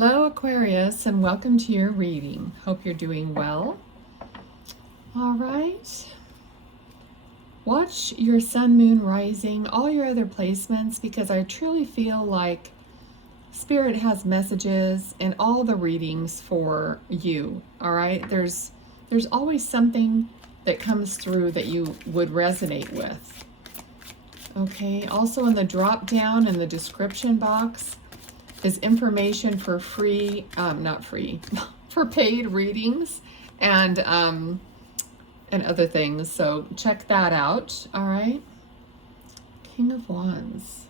Hello Aquarius, and welcome to your reading. Hope you're doing well. All right. Watch your sun, moon, rising, all your other placements, because I truly feel like Spirit has messages in all the readings for you. All right. There's always something that comes through that you would resonate with. Okay. Also in the drop down in the description box is information for free, not free, for paid readings and other things. So check that out. All right. King of Wands.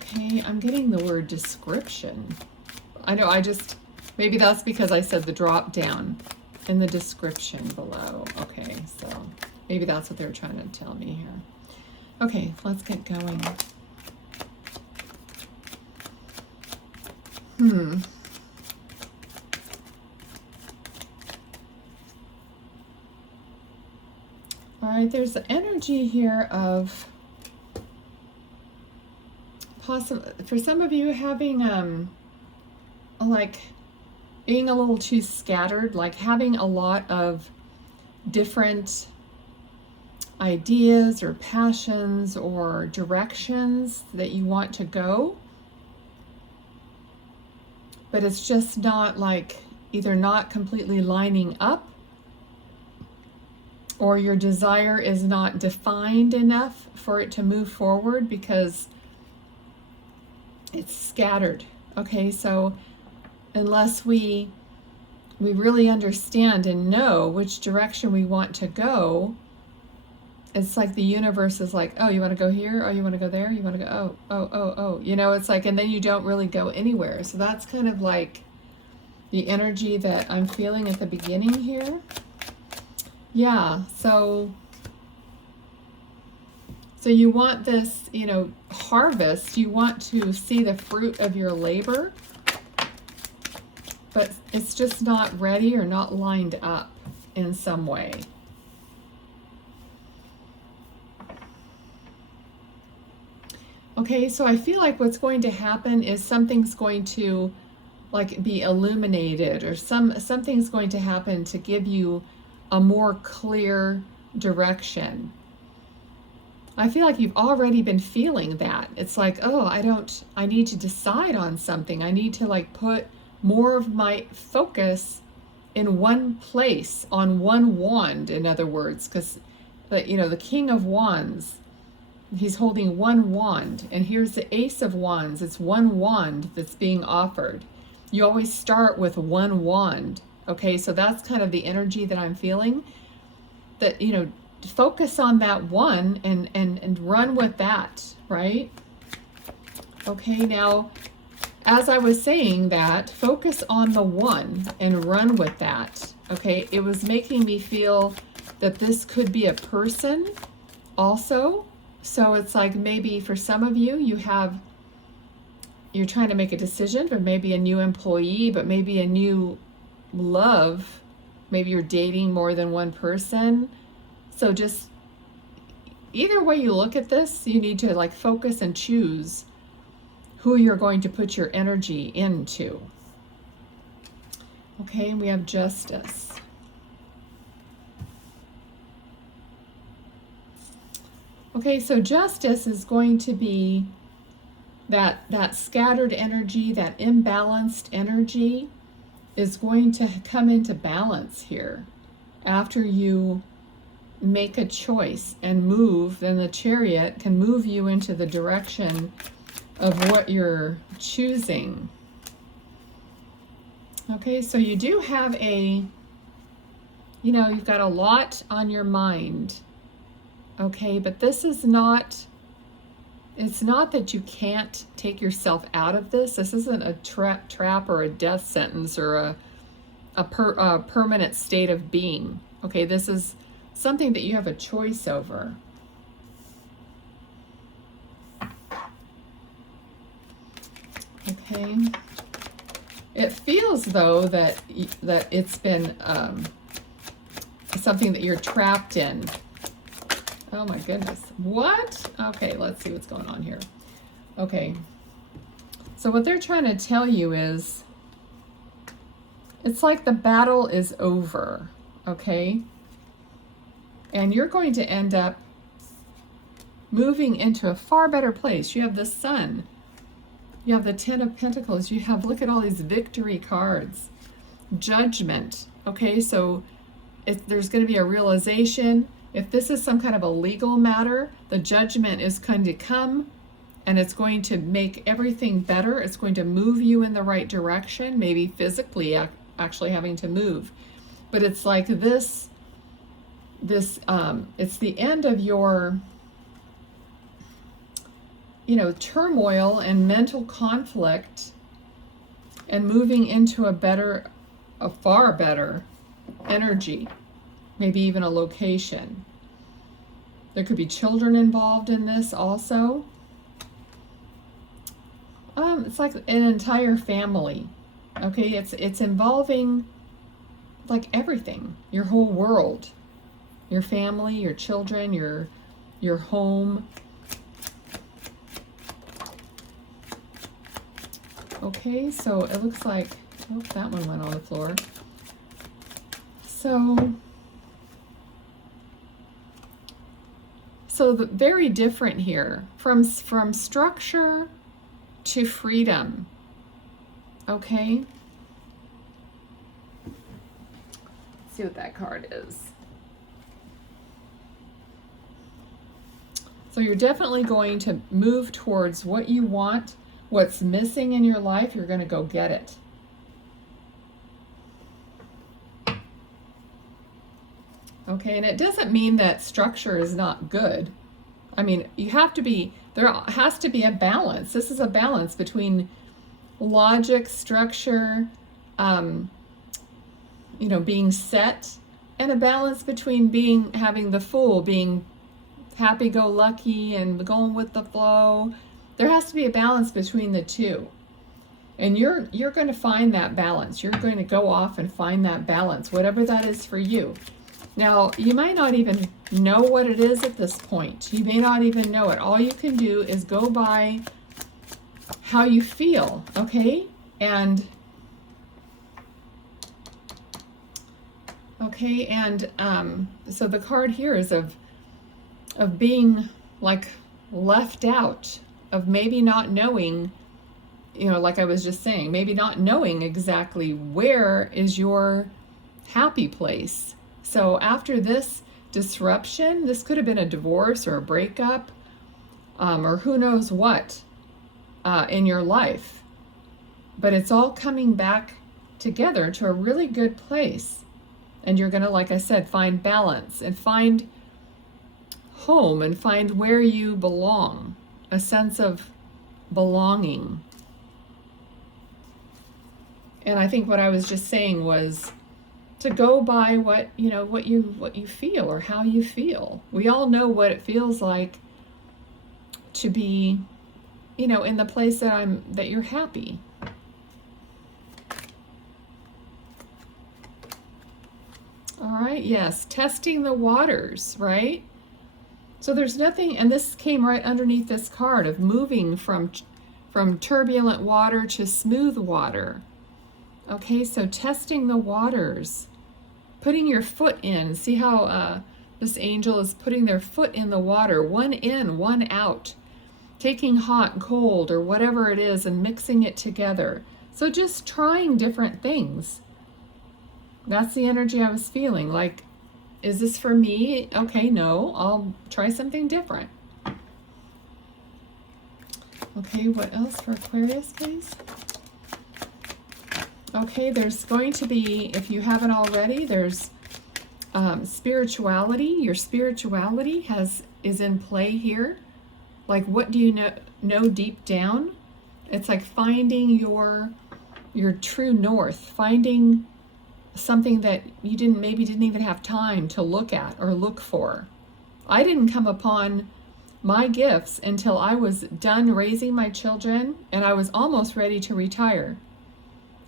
Okay, I'm getting the word description. I know, maybe that's because I said the drop down in the description below. Okay, so maybe that's what they're trying to tell me here. Okay, let's get going. All right, there's the energy here of for some of you having like being a little too scattered, like having a lot of different ideas or passions or directions that you want to go, but it's just not like either not completely lining up, or your desire is not defined enough for it to move forward because it's scattered. Okay, so unless we really understand and know which direction we want to go, it's like the universe is like, oh, you want to go here? Oh, you want to go there? You want to go, oh. You know, it's like, and then you don't really go anywhere. So that's kind of like the energy that I'm feeling at the beginning here. Yeah, so you want this, you know, harvest. You want to see the fruit of your labor, but it's just not ready or not lined up in some way. Okay, so I feel like what's going to happen is something's going to like be illuminated, or something's going to happen to give you a more clear direction. I feel like you've already been feeling that. It's like, oh, I need to decide on something. I need to like put more of my focus in one place, on one wand, in other words, because the King of Wands, he's holding one wand, and here's the Ace of Wands. It's one wand that's being offered. You always start with one wand. Okay, so that's kind of the energy that I'm feeling, that, you know, focus on that one and run with that, right? Okay, now, as I was saying that, focus on the one and run with that. Okay, it was making me feel that this could be a person also. So it's like maybe for some of you, you're trying to make a decision, but maybe a new employee, but maybe a new love. Maybe you're dating more than one person. So just either way you look at this, you need to like focus and choose who you're going to put your energy into. Okay, and we have Justice. Okay, so Justice is going to be that scattered energy, that imbalanced energy is going to come into balance here after you make a choice and move. Then the Chariot can move you into the direction of what you're choosing. Okay, so you do have you've got a lot on your mind. Okay, but this is not, it's not that you can't take yourself out of this. This isn't a trap or a death sentence or a permanent state of being. Okay, this is something that you have a choice over. Okay. It feels though that it's been something that you're trapped in. Oh my goodness. What? Okay, let's see what's going on here. Okay. So what they're trying to tell you is, it's like the battle is over, okay? And you're going to end up moving into a far better place. You have the Sun. You have the Ten of Pentacles. You have, look at all these victory cards. Judgment, okay? So there's going to be a realization. If this is some kind of a legal matter, the judgment is going to come, and it's going to make everything better. It's going to move you in the right direction, maybe physically actually having to move. But it's like this, it's the end of your, you know, turmoil and mental conflict, and moving into a far better energy, maybe even a location. There could be children involved in this also. It's like an entire family, okay? It's involving like everything, your whole world, your family, your children, your home. Okay, so it looks like, oh, that one went on the floor. So the very different here, from structure to freedom, okay? Let's see what that card is. So you're definitely going to move towards what you want, what's missing in your life, you're going to go get it. Okay, and it doesn't mean that structure is not good. I mean, you have to be, there has to be a balance. This is a balance between logic, structure, you know, being set, and a balance between having the Fool, being happy-go-lucky and going with the flow. There has to be a balance between the two. And you're going to find that balance. You're going to go off and find that balance, whatever that is for you. Now, you might not even know what it is at this point. You may not even know it. All you can do is go by how you feel, okay? And so the card here is of being like left out, of maybe not knowing, you know, like I was just saying, maybe not knowing exactly where is your happy place. So after this disruption, this could have been a divorce or a breakup, or who knows what in your life. But it's all coming back together to a really good place. And you're going to, like I said, find balance and find home and find where you belong, a sense of belonging. And I think what I was just saying was to go by what, you know, what you feel or how you feel. We all know what it feels like to be, you know, in the place that you're happy. All right, yes, testing the waters, right? So there's nothing, and this came right underneath this card of moving from turbulent water to smooth water. Okay, so testing the waters, putting your foot in. See how this angel is putting their foot in the water, one in, one out, taking hot and cold or whatever it is and mixing it together. So just trying different things. That's the energy I was feeling. Like, is this for me? Okay, no, I'll try something different. Okay, what else for Aquarius, please? Okay, there's going to be, if you haven't already, there's spirituality. Your spirituality is in play here. Like, what do you know deep down? It's like finding your true north, finding something that you maybe didn't even have time to look at or look for. I didn't come upon my gifts until I was done raising my children and I was almost ready to retire.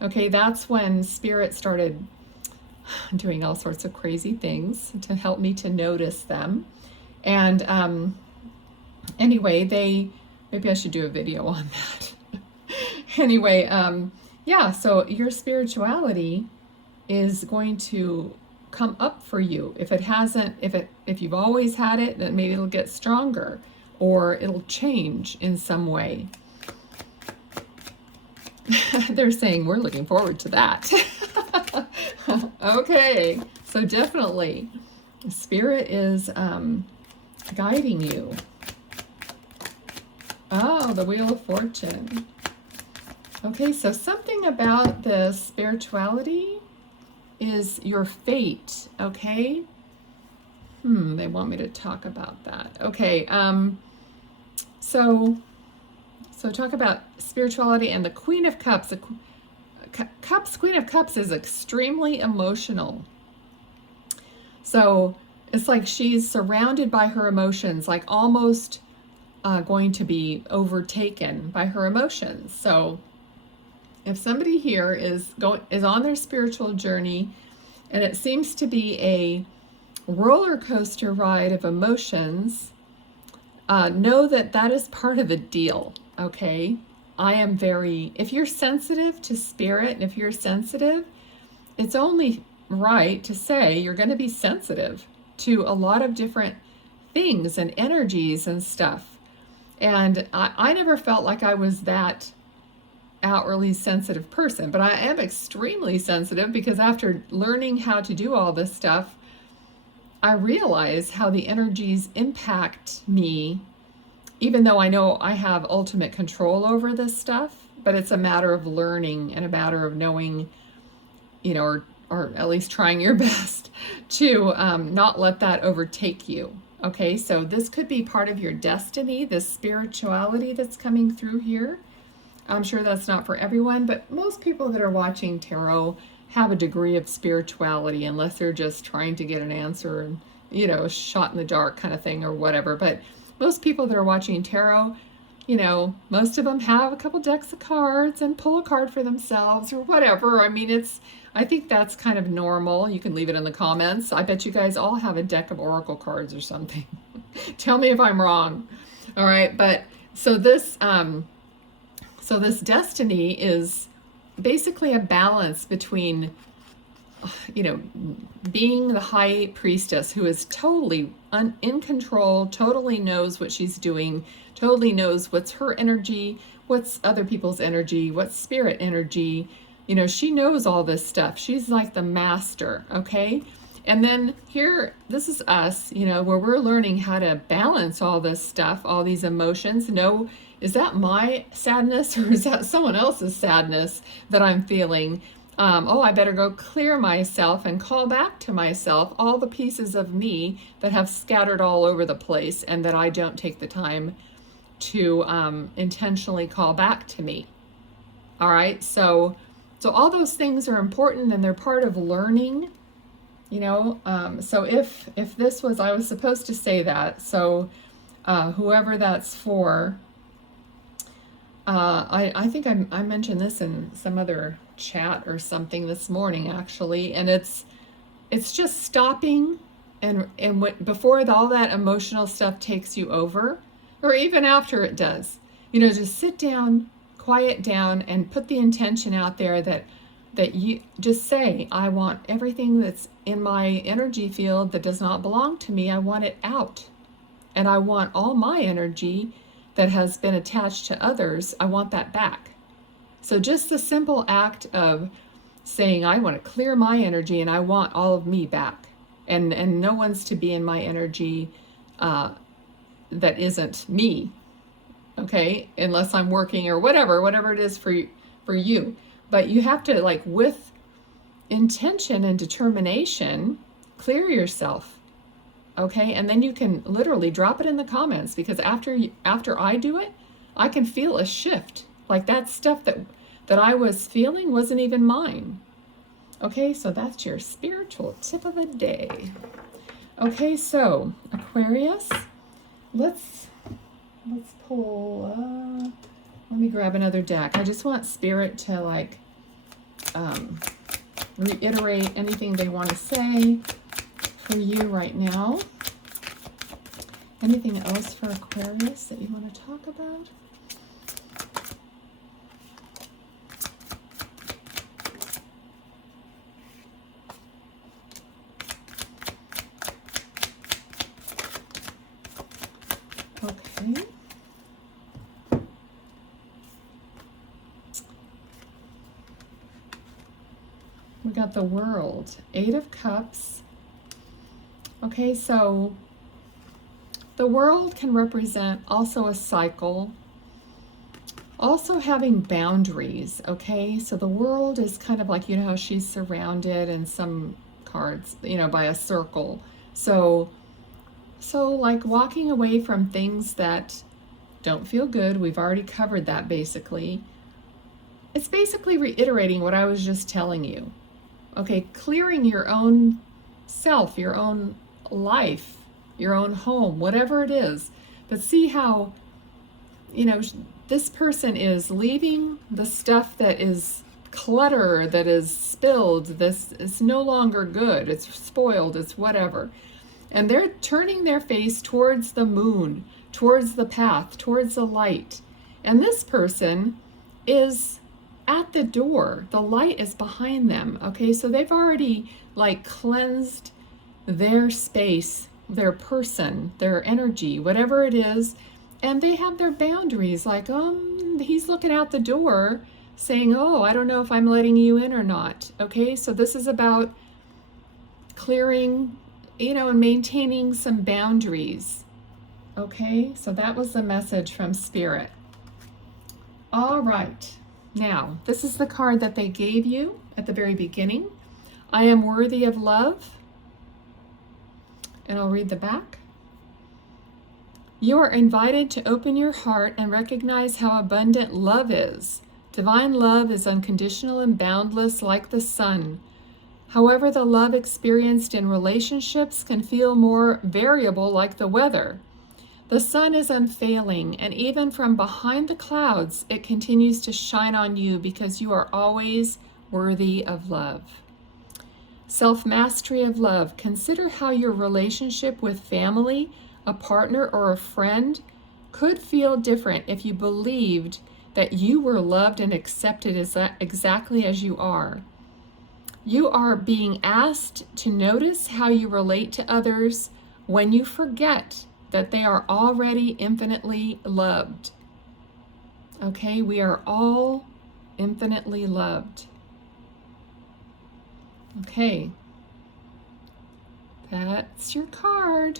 Okay, that's when Spirit started doing all sorts of crazy things to help me to notice them. And anyway, maybe I should do a video on that. Anyway, yeah, so your spirituality is going to come up for you. If it hasn't, if you've always had it, then maybe it'll get stronger or it'll change in some way. They're saying we're looking forward to that. Okay, so definitely Spirit is guiding you. Oh, the Wheel of Fortune. Okay, so something about the spirituality is your fate, okay? They want me to talk about that. Okay, so talk about spirituality and the Queen of Cups. The Queen of Cups is extremely emotional. So it's like she's surrounded by her emotions, like almost going to be overtaken by her emotions. So if somebody here is on their spiritual journey and it seems to be a roller coaster ride of emotions, know that that is part of the deal, okay? If you're sensitive to spirit, and if you're sensitive, it's only right to say you're going to be sensitive to a lot of different things and energies and stuff. And I never felt like I was that outwardly sensitive person, but I am extremely sensitive because after learning how to do all this stuff, I realize how the energies impact me, even though I know I have ultimate control over this stuff, but it's a matter of learning and a matter of knowing, you know, or at least trying your best to not let that overtake you. Okay, so this could be part of your destiny, this spirituality that's coming through here. I'm sure that's not for everyone, but most people that are watching tarot have a degree of spirituality, unless they're just trying to get an answer and, you know, shot in the dark kind of thing or whatever. But most people that are watching tarot, you know, most of them have a couple decks of cards and pull a card for themselves or whatever. I mean, I think that's kind of normal. You can leave it in the comments. I bet you guys all have a deck of oracle cards or something. Tell me if I'm wrong. All right, but so this destiny is basically a balance between, you know, being the high priestess who is totally in control, totally knows what she's doing, totally knows what's her energy, what's other people's energy, what's spirit energy. You know, she knows all this stuff. She's like the master, okay? And then here, this is us, you know, where we're learning how to balance all this stuff, all these emotions. No, is that my sadness or is that someone else's sadness that I'm feeling? Oh, I better go clear myself and call back to myself all the pieces of me that have scattered all over the place and that I don't take the time to intentionally call back to me. All right, so all those things are important and they're part of learning, you know. So if this was, I was supposed to say that, so whoever that's for, I think I mentioned this in some other chat or something this morning actually, and it's just stopping and before all that emotional stuff takes you over, or even after it does, you know, just sit down, quiet down, and put the intention out there that you just say, I want everything that's in my energy field that does not belong to me, I want it out, and I want all my energy that has been attached to others, I want that back. So just the simple act of saying, I want to clear my energy and I want all of me back. And no one's to be in my energy that isn't me, okay? Unless I'm working or whatever it is for you. But you have to, like, with intention and determination, clear yourself, okay? And then you can literally drop it in the comments, because after I do it, I can feel a shift. Like that stuff that I was feeling wasn't even mine. Okay, so that's your spiritual tip of the day. Okay, so Aquarius, let's pull, let me grab another deck. I just want Spirit to, like, reiterate anything they want to say for you right now. Anything else for Aquarius that you want to talk about? We got the World, 8 of Cups. Okay, so the World can represent also a cycle, also having boundaries, okay? So the World is kind of like, you know how she's surrounded in some cards, you know, by a circle. So like walking away from things that don't feel good. We've already covered that basically. It's basically reiterating what I was just telling you. Okay, clearing your own self, your own life, your own home, whatever it is. But see how, you know, this person is leaving the stuff that is clutter, that is spilled, this is no longer good, it's spoiled, it's whatever. And they're turning their face towards the moon, towards the path, towards the light. And this person is at the door. The light is behind them. Okay, so they've already like cleansed their space, their person, their energy, whatever it is. And they have their boundaries, like, he's looking out the door saying, oh, I don't know if I'm letting you in or not. Okay, so this is about clearing, you know, and maintaining some boundaries. Okay, so that was the message from Spirit. All right, now, this is the card that they gave you at the very beginning. I am worthy of love. And I'll read the back. You are invited to open your heart and recognize how abundant love is. Divine love is unconditional and boundless like the sun. However, the love experienced in relationships can feel more variable like the weather. The sun is unfailing, and even from behind the clouds, it continues to shine on you because you are always worthy of love. Self-mastery of love. Consider how your relationship with family, a partner, or a friend could feel different if you believed that you were loved and accepted exactly as you are. You are being asked to notice how you relate to others when you forget that they are already infinitely loved. Okay, we are all infinitely loved. Okay, that's your card.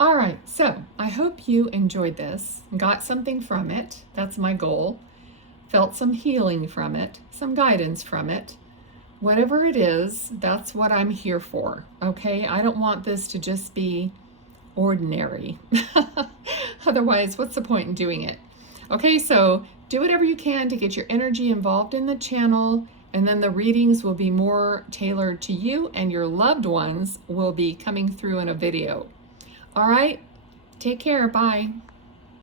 All right, so I hope you enjoyed this, got something from it. That's my goal. Felt some healing from it, some guidance from it. Whatever it is, that's what I'm here for, okay? I don't want this to just be ordinary. Otherwise, what's the point in doing it? Okay, so do whatever you can to get your energy involved in the channel, and then the readings will be more tailored to you, and your loved ones will be coming through in a video. All right, take care. Bye.